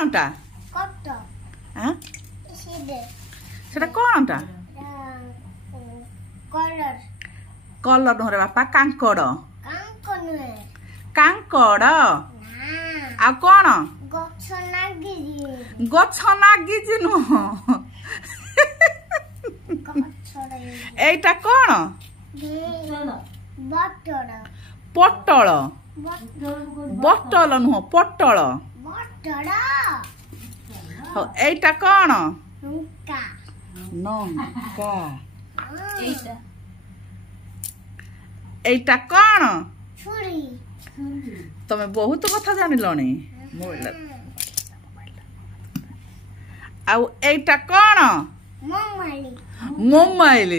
कोनटा हां सेटा कोनटा colour colour नरे बापा कांकड़ कांकड़ आ कोन गछ नागिजी नु एटा कोन पटल बटल नु पटल एटा कोन नंका एटा कोन छुरी तमे बहुत कथा जानिलनी मोबाइल आउ एटा कोन मोबाइल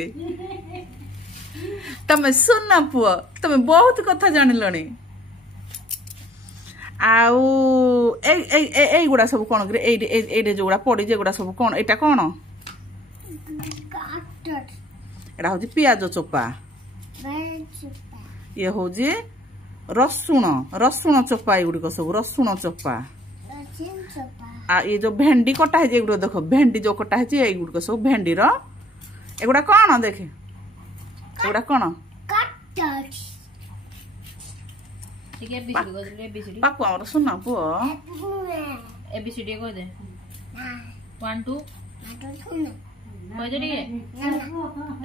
तमे सुनना पुआ तमे बहुत कथा जानिलनी आउ ए गुडा सब कोन करे ए जोगुडा पड़ी जे गुडा सब कोन एटा कोन एटा होजी पियाज चोपा ये होजी रसुण रसुण चोपा एगुड़िक सब रसुण चोपा आ ये जो भेंडी कटा है एगुड़ देख भेंडी जो कटा है एगुड़िक सब भेंडी एगुड़ा कौन देखे एगुड़ा कौन पाकु आमर सुना पुओ एबीसीडी कह दे 1 2 कह दे रे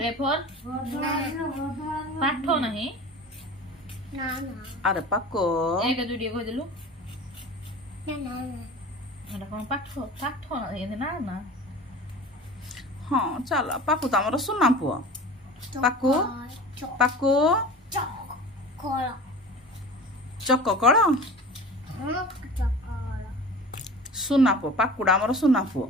रेफर पाठ नहीं ना अरे पाको 1 2 कह देलु ना एटा कोन पाठ पाठ नहीं ना ना हाँ चल पाकु तो आमर सुना पुओ पाकु पाकु चक कल सुना पुओ पाकुड़ा आमर सुना पुओ